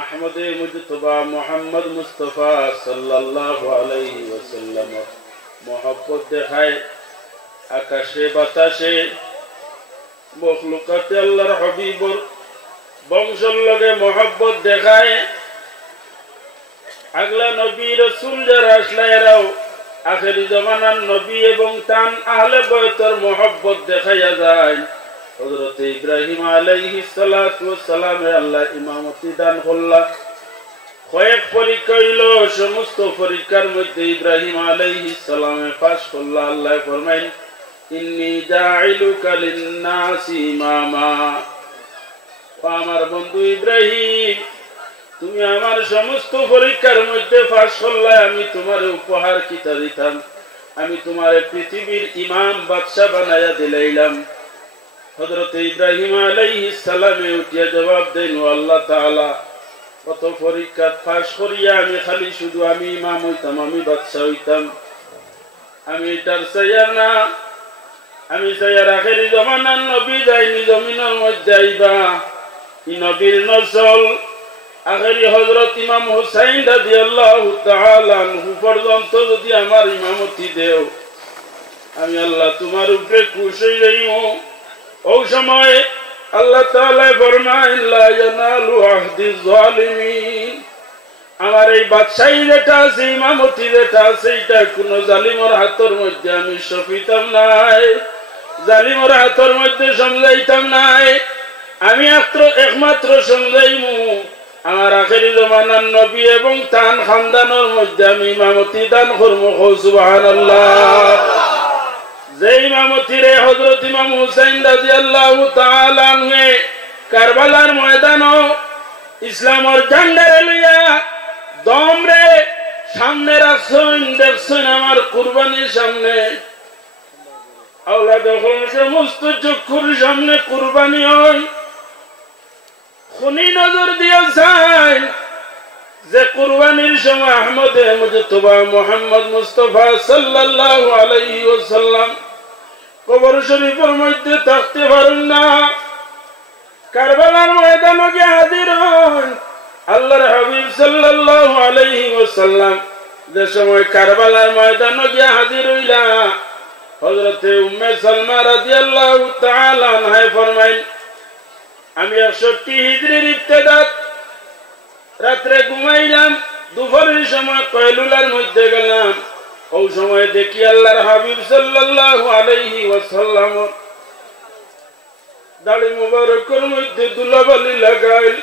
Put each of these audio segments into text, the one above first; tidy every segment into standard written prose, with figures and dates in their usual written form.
আহমদে মুজতবা মুহাম্মদ মুস্তাফা সাল্লাল্লাহু আলাইহি ওয়াসাল্লাম মহব্বত দেখায় আকাশে বাতাসে মখলুকাতে আল্লাহর হাবিবর বংশের লগে মহব্বত দেখায় আগলা নবী রাসূল যারা আসলায়রাও আখেরি জামানার নবী এবং তান আহলে বয়তের মহব্বত দেখাইয়া যায়। হযরত ইব্রাহিম আলাইহিস সালাতু ওয়াস সালামে আল্লাহ ইমামতি দান করলা। কয়েক পরীক্ষা হইল, সমস্ত পরীক্ষার মধ্যে ইব্রাহিম আলাইহিস সালামে পাস করলা। আল্লাহ ফরমাইন ইন্নী জাইলুকা লিন-নাসি ইমামা। আমার বন্ধু ইব্রাহিম, তুমি আমার সমস্ত পরীক্ষার মধ্যে পাস করলা, আমি তোমার উপহার কিতা দিতাম, আমি তোমার পৃথিবীর ইমাম বাদশা বানায়া দিলাইলাম। হযরত ইব্রাহিম আলাইহিস সালামে উঠিয়া জবাব দেন, ও আল্লাহ তাআলা, কত পরীক্ষা পাস করিয়া আমি খালি শুধু আমি ইমাম হইতাম, আমি বাদশা হইতাম, আমি এটার চাইয়া না, আমি চাইয়া আখেরি জামানার নবী যাইনি জমিনের মধ্যে আইবা, ই নবীর নসল আখেরি হযরত ইমাম হুসাইন রাদিয়াল্লাহু তাআলা আনহু পর্যন্ত যদি আমার ইমামতি দেও, আমি আল্লাহ তোমার উপরে খুশি হইব। ওই সময় আল্লাহ তাআলা ফরমায় লা ইয়ানালু আহদিজ জালিমিন, আমার এই বাদশাহী যেটা আছে, ইমামতি যেটা আছে, এটা কোন জালিমের হাতের মধ্যে আমি সফিতাম নাই, জালিমের হাতের মধ্যে সমঝাইতাম নাই, আমি একমাত্র সমঝাইমু আমার আখেরি জামানার নবী এবং তান খানদানের মধ্যে আমি ইমামতি দান করবো। সুবহানাল্লাহ। যে ইমামতিরে হযরত ইমাম হুসাইন রাদিয়াল্লাহু তাআলা আনহু কারবালার ময়দানও ইসলামের ঝান্ডা লইয়া দমরে সামনে রাখছেন, দেখছেন আমার কুরবানির সামনে, আল্লাহ যখন সমস্ত চক্ষুর সামনে কুরবানি হয়, খুনি নজর দিয়েছেন যে কুরবানির সময় আহমদে মুজতবা মুহাম্মদ মুস্তাফা সাল্লাল্লাহু আলাইহি ওয়াসাল্লাম কবর শরীফের মধ্যে থাকতে পারেন না, কারবালার ময়দানে গিয়ে হাজির হন। আল্লাহর হাবিব সাল্লাল্লাহু আলাইহি ওয়াসাল্লাম যে সময় কারবালার ময়দানে গিয়ে হাজির হইলা, হযরতে উম্মে সালমা রাদিয়াল্লাহু তাআলা আনহা ফরমাইন, আমি 61 হিজরির ইবতিদাত রাত্রে ঘুমাইলাম, দুপুরের সময় কয়লুলার মধ্যে গেলাম, ওই সময় দেখি আল্লাহর হাবিব সাল্লাল্লাহু আলাইহি ওয়াসাল্লাম দাড়ি মুবারকের মধ্যে দুলাবালি লাগাইল,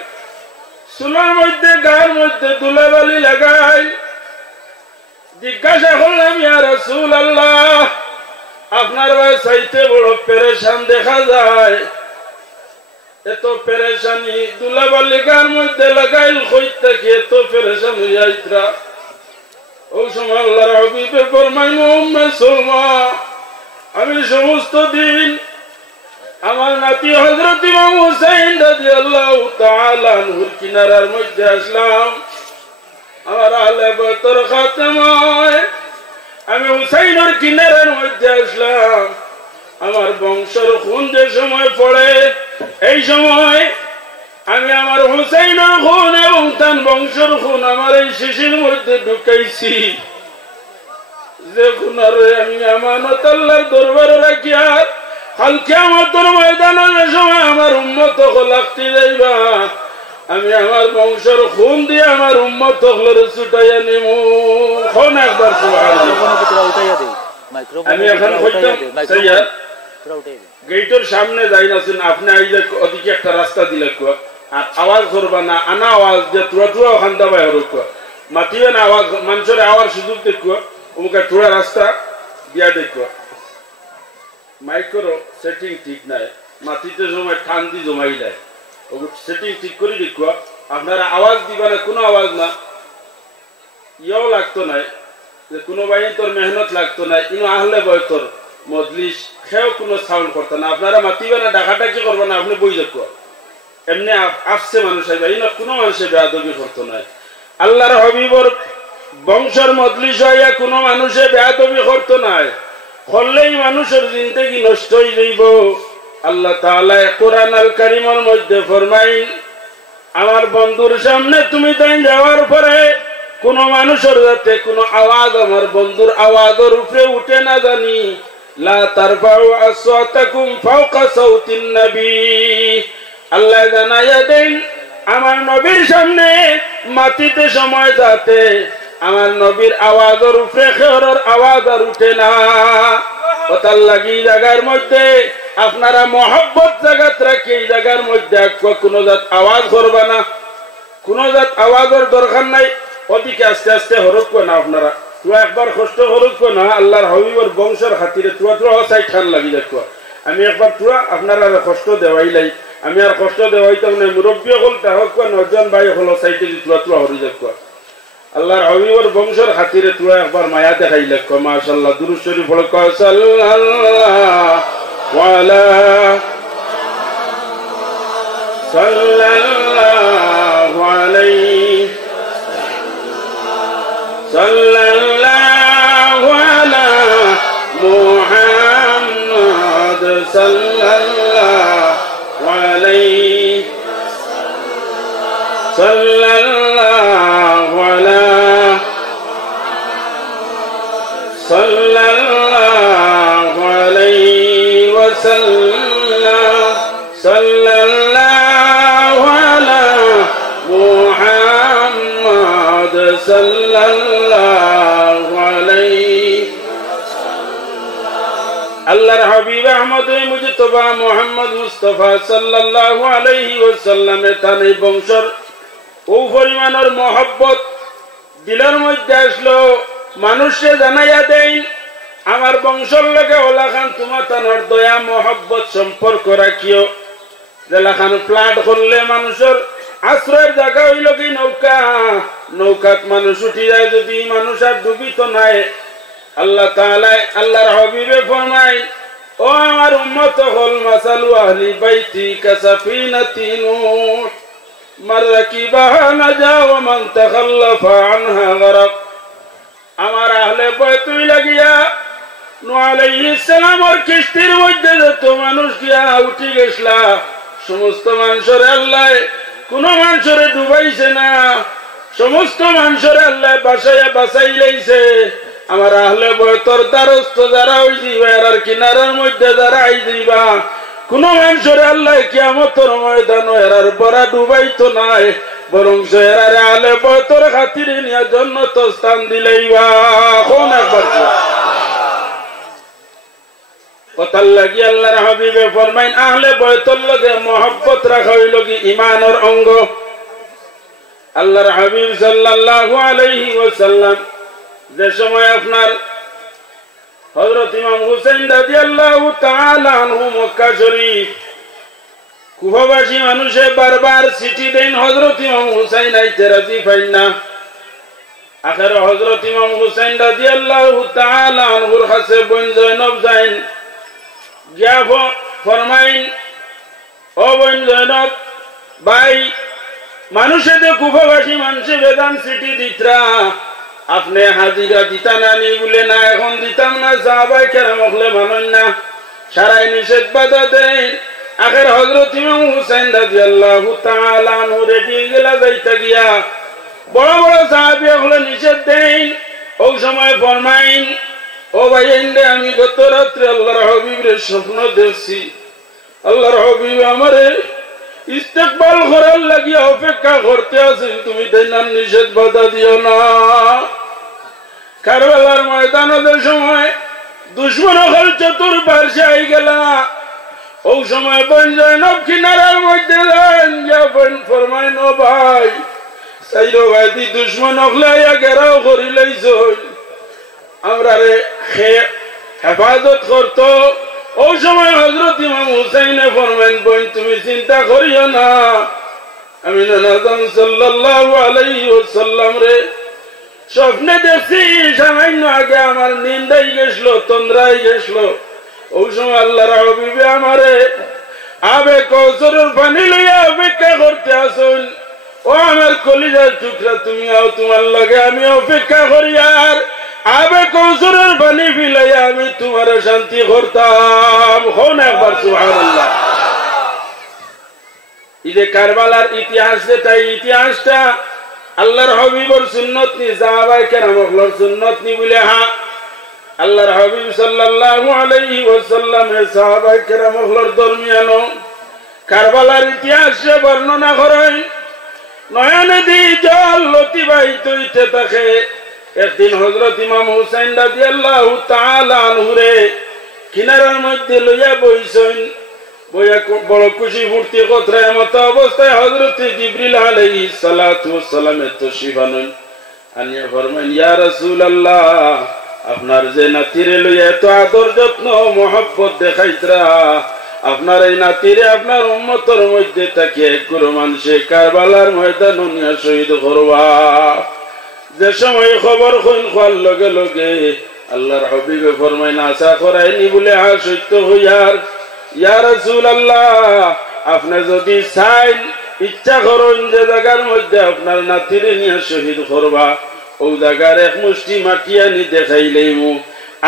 চুলের মধ্যে গায়ের মধ্যে দুলাবালি লাগাইল। জিজ্ঞাসা করলাম, ইয়া রাসূলুল্লাহ, আপনার ভাই চাইতে বড় পেরেশান দেখা যায়, এত পেরেশানি দুলাবালি গায়ের মধ্যে লাগাইল, কইতে কি এত পেরেশান হইয়াইতরা? ওই সময় আল্লাহর হাবিবে ফরমাইল, উম্মে সালমা, আমি সমস্ত দিন আমার নাতি হযরত ইমাম হুসাইন রাদিয়াল্লাহু তাআলা আনহুর কিনারার মধ্যে আসলাম, আমার আহলে বয়তের খাতেমায় আমি হুসাইনের কিনারার মধ্যে আসলাম, আমার বংশের খুন যে সময় পড়ে, এই সময় আমি আমার হুসাইনের খুন এবং তার বংশের খুন আমার এই শিশির মধ্যে ঢুকাইছি, যে খুনারে আমি আমানত আল্লাহর দরবারে রাখিয়া কাল কিয়ামতের ময়দানে যে সময় আমার উম্মত লাগতে যাইবা, আমি আমার বংশের খুন দিয়ে আমার উম্মত হলরে ছুটাইয়া নিমু। কোন একবার সুবহানাল্লাহ। আমি এখন কইতাম সাইয়্যদ গেটের সামনে যাই নাছেন, আপনি আইলে ওদিকে একটা রাস্তা দিলে কো, আর আওয়াজ করবা না, আনা আওয়াজ যে তুয়া তুয়া ওখান দাবাই হরো কো, মাতিবে না আওয়াজ, মানুষের আওয়াজ সুযোগ দেখো, ওমুকা তুয়া রাস্তা দিয়া দেখো। মাইক্রো সেটিং ঠিক নাই, মাটিতে সময় ঠান দি জমাই যায়, ও সেটিং ঠিক করে দেখো। আপনারা আওয়াজ দিবা না, কোনো আওয়াজ না, ইয়েও লাগতো নাই, যে কোনো বাহিনী তোর মেহনত লাগতো না, ইনো আহলে বয়তর মজলিস খেয়েও কোনো সাউন্ড করতো না, আপনারা মাতিবে না, ডাকাটাকি করবো না, আপনি বই দেখো, এমনি আসছে মানুষ আইবা, ইনো কোনো মানুষের বেয়াদবি করতো না। আল্লাহর হাবিবর বংশের মজলিস হইয়া কোনো মানুষে বেয়াদবি করতো না, করলেই মানুষের জিন্দেগি নষ্ট হয়ে যাইব। আল্লাহ তাআলা কোরআন আল কারীমের মধ্যে ফরমাইন, আমার বন্ধুর সামনে তুমি তাই যাওয়ার পরে কোন মানুষের যাতে কোনো আওয়াজ আমার বন্ধুর আওয়াজের উপরে উঠে না জানি। লা তারফাউ আসওয়াতাকুম ফাওকা সাউতিন নবী, আল্লাহ জানাইয়া দেন আমার নবীর সামনে মাটিতে সময় যাতে আমার নবীর আওয়াজের উপরে খেয়রের আওয়াজ আর উঠে না। ওটার লাগি জায়গার মধ্যে আপনারা মহব্বত জায়গাত রাখি, এই জায়গার মধ্যে কোনো জাত আওয়াজ করবা না, কোনো জাত আওয়াজের দরকার নাই। ওদিকে আস্তে আস্তে হরক না আপনারা, তুই একবার কষ্ট হরক না আল্লাহর হবিবর বংশের খাতিরে তুয়া তুয়া হসাই ঠান লাগি যাক। আমি একবার তুয়া আপনারা কষ্ট দেওয়াই লাই, আমি আর কষ্ট দেওয়াইতাম না। মুরব্বী হল তাহক নজন ভাই হল সাইতে তুয়া তুয়া হরি যাক। আল্লাহর হবিবর বংশের খাতিরে তুয়া একবার মায়া দেখাই লাগ। মাশাআল্লাহ দুরূদ শরীফ পড়ো সাল্লাল্লাহু আলাইহি সাল্লাল্লাহু আলা মুহাম্মদ সাল্লাল্লাহু আলাইহি সাল্লাল্লাহু আলা সাল্লাল্লাহু আলাইহি ওয়াসাল্লাম সাল্লাল্লাহু আলা মুহাম্মদ সাল্লাল্লাহু আলাইহি। আল্লাহর হাবিব আহমদ মুজতবা মুহাম্মদ মুস্তাফা সাল্লাল্লাহু আলাইহি ওয়াসাল্লামের তানে বংশর ও পরিমাণের মহব্বত দিলের মধ্যে আসলো। মানুষে জানাইয়া দেন আমার বংশর লগে ওলাখান তোমার তানোর দয়া মহব্বত সম্পর্ক রাখিও। যেলাখান প্লাট করলে মানুষের আশ্রয়ের জায়গা হইল কি নৌকা, নৌকাত মানুষ উঠি যায় যদি মানুষ আর ডুবিত নাই। আল্লাহ তাআলা আল্লাহর হাবিবে ফরমায় ও আমার উম্মত হল মাসালু আহলি বাইতি কাসাফিনাতি নূহ মান রাকিবাহা নাজা ওয়া মান তাখাল্লাফা আনহা গরাক। আমার আহলে বাইতুই লাগিয়া নূহ আলাইহিস সালামের কিস্তির মধ্যে যত মানুষ গিয়া উঠি গেছলা সমস্ত মানুষের আল্লাহ কোন মানুষের ডুবাইছে না, সমস্ত মানুষের আল্লাহ বাসাই লাইছে। আমার আহলে বয়তর দ্বারস্থ যারা ওই দিবার কিনারার মধ্যে যারা আই দিবা কোন মানুষের আল্লাহ কিয়ামতের ময়দানে এরার বড়া ডুবাইতো নাই, বরং এরারে আহলে বয়তর খাতিরে নিয়ে জান্নাত স্থান দিলেইবা। কোন একবার কথার লাগি আল্লাহর হাবিবে ফরমাইন আহলে বয়তর লগে মহব্বত রাখা হইল কি ঈমানের অঙ্গ। আল্লাহর হাবিব সাল্লাল্লাহু আলাইহি ওয়াসাল্লাম যে সময় আপনার হযরত ইমাম হুসাইন রাদিয়াল্লাহু তাআলা আনহু মক্কা শরীফ কুফাবাসী মানুষে বারবার চিঠি দেন হযরত ইমাম হুসাইন আইতে রাজি পাইন না। আখের হযরত ইমাম হুসাইন রাদিয়াল্লাহু তাআলা আনহুর কাছে বোন জয়নব যাইন গিয়া ফরমাইন ও বোন জয়নব ভাই মানুষে যে কুফাবাসী মানুষে বেদান চিঠি দিতরা আপনি হাজিরা দিতা না নি বলে না এখন দিতাম না সাহাবায়ে কেরাম হলে মানেন না সারাই নিষেধ বাধা দেন। আখের হযরত ইমাম হুসাইন রাদিয়াল্লাহু তাআলা আনহু রেডি গেলা যাইতা গিয়া বড় বড় সাহাবী হলে নিষেধ দেন। ওই সময় ফরমাইন ও ভাই এন্ডে আমি গত রাত্রে আল্লাহর হাবিবের স্বপ্ন দেখছি, আল্লাহর হাবিব আমারে ইস্তেকবাল করার লাগিয়া অপেক্ষা করতে আছেন, তুমি দেনার নিষেধ বাধা দিও না। কারবালার ময়দানের সময় দুশমন হল চতুর্পার্শ্বে আই গেলা। ওই সময় বোন জয়নব কিনারার মধ্যে ফরমাইন ও ভাই সাইরো ভাই দি দুশমন হলাইয়া গেরাও করি লাইছ আমরা রে হেফাজত করতো। ওই সময় হযরত ইমাম হুসাইনে ফরমাইন বোন তুমি চিন্তা করিও না, আমি নবী সাল্লাল্লাহু আলাইহি ওয়াসাল্লাম রে স্বপ্নে দেখছি সামান্য আগে আমার নিন্দাই গেছিল তন্দ্রাই গেছিল। ওই সময় আল্লাহর হাবিবে আমারে আবে কৌসরের পানি লইয়া অপেক্ষা করতে আসুন। ও আমার কলিজার টুকরা তুমি আও তোমার লগে আমি অপেক্ষা করি আর আবে কৌসরের পানি পিলাইয়া আমি তোমার শান্তি করতাম। হন একবার সুবহানাল্লাহ। ঈদে কারবালার ইতিহাস যেটা, ইতিহাসটা আল্লাহর হাবিবর সুন্নত নি, সাহাবায়ে কেরামর সুন্নত নি বলে আল্লাহর হাবিব সাল্লাল্লাহু আলাইহি ওয়াসাল্লামের সাহাবায়ে কেরামর দরমিয়ানো কারবালার ইতিহাস বর্ণনা করেন। নয়নে দি জল অতিবাহিত হইতে থাকে। একদিন হযরত ইমাম হুসাইন রাদিয়াল্লাহু তাআলা আনহুরে কিনারার মধ্যে লইয়া বইছেন, বইয়া বড় খুশি ফুর্তি কথা মতো অবস্থায় হযরত জিবরিল আলাইহিস সালাতু ওয়াস সালামের তশরিফ আনেন। আনিয়া ফরমাইন, ইয়া রাসূলুল্লাহ, আপনার যে নাতিরে লইয়া এত আদর যত্ন মহব্বত দেখাইতরা, আপনার এই নাতিরে আপনার উম্মতের মধ্যে তাকে এক গুরু মানুষে কারবালার ময়দান নিয়ে শহীদ করবা। যে সময় খবর কইন খোয়ার লগে লগে আল্লাহর হাবিবে ফরমাইন, আশা করাইনি বলে সত্য হইয়ার। ইয়া রাসূলুল্লাহ, আপনি যদি চাইন, ইচ্ছা করেন যে জায়গার মধ্যে আপনার নাতিরে নিয়ে শহীদ করবা, ও জায়গার এক মুষ্টি মাটি আনি দেখাইলেইমু।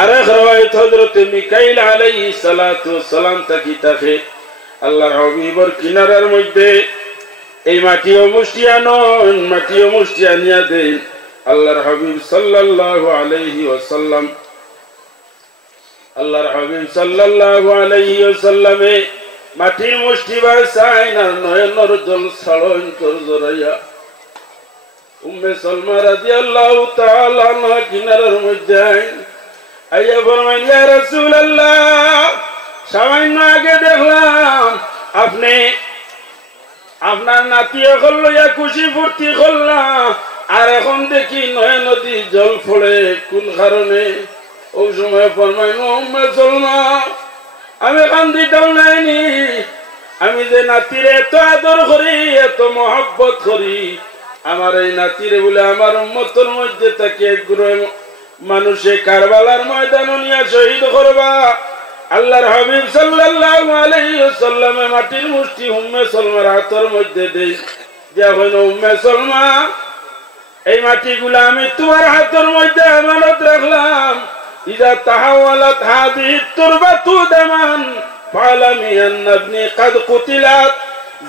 আরেক রাওয়ায়াত হযরত মিকাইল আলাইহিস সালাতু ওয়াস সালাম তাকি থাকে আল্লাহর হাবিবর কিনারার মধ্যে এই মাটিও মুষ্টি আনন, মাটিও মুষ্টি আনিয়া দেন। আল্লাহর হাবিব সাল্লাল্লাহু আলাইহি ওয়াসাল্লাম, আল্লাহর হাবিব সাল্লাল্লাহু আলাইহি ওয়াসাল্লামে মাটির মুষ্টি বাসাইন আর নয়নের জল ছড়ন তোর জড়াইয়া উম্মে সালমা রাদিয়াল্লাহু তাআলা আনহা কিনারার মধ্যে আইয়া ফরমাইন, ইয়া রাসূলুল্লাহ, সামান্য আগে দেখলাম আপনি আপনার নাতি এখন লইয়া খুশি ফুর্তি করলাম, আর এখন দেখি নয় নদী জল ফলে কোন কারণে? ওই সময় ফরমাইন, উম্মে সালমা, আমি কান্দিতাম নাইনি, আমি যে নাতিরে এত আদর করি, এত মহব্বত করি, আমার এই নাতিরে বলে আমার উম্মতের মধ্যে তাকে একগুলো মানুষে কারবালার ময়দান নিয়ে শহীদ করবা। আল্লাহর হাবিব সাল্লাল্লাহু আলাইহি ওয়াসাল্লামে মাটির মুষ্টি উম্মে সালমার হাতের মধ্যে দেই, যে হইল উম্মে সালমা, এই মাটিগুলা আমি তোমার হাতের মধ্যে আমানত রাখলাম। ইযা তাহাওয়ালাত হাযিহি তুরবাতু দামান ফালামি আন্নাবনি কাদ কুতিলাত,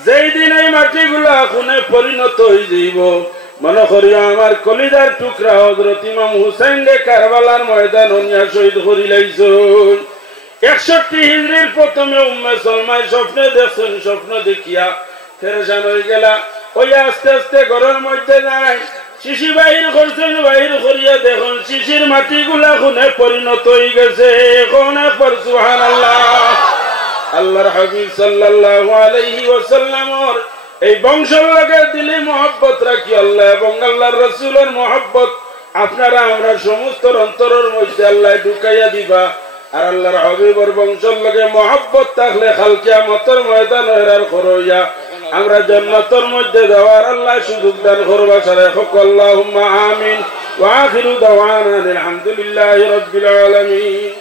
যেই দিন এই মাটিগুলা খুনে পরিণত হয়ে যাইব, মনে করিও আমার কলিজার টুকরা হযরত ইমাম হুসাইনকে কারবালার ময়দান নিয়া শহীদ করি লাইছুন। 61 হিজরির প্রথমে উম্মে সালমায় স্বপ্নে দেখছেন, স্বপ্ন দেখিয়া পেরেশান হয়ে গেলা। ওই আস্তে আস্তে ঘরের মধ্যে যায়, শিশি বাহির করছেন, বাহির করিয়া দেখুন শিশির মাটিগুলা খুনে পরিণত হয়ে গেছে। এখন একবার সুবহানাল্লাহ। আল্লাহর হাবিব সাল্লাল্লাহু আলাইহি ওয়াসাল্লামর এই বংশের লগে দিলে মহব্বত রাখি আল্লাহ এবং আল্লাহর রাসূলের মহব্বত আপনারা আমরা সমস্ত অন্তরের মধ্যে আল্লাহ ঢুকাইয়া দিবা। আর আল্লাহর হাবিবের বংশের লগে মহব্বত থাকলে কাল কিয়ামতের ময়দান হইরার করইয়া আমরা জান্নাতের মধ্যে যাওয়ার আল্লাহ সুযোগ দান করবা। সারা হক আল্লাহুম্মা আমিন ওয়া আখিরু দাওয়ানা আলহামদুলিল্লাহি রাব্বিল আলামিন।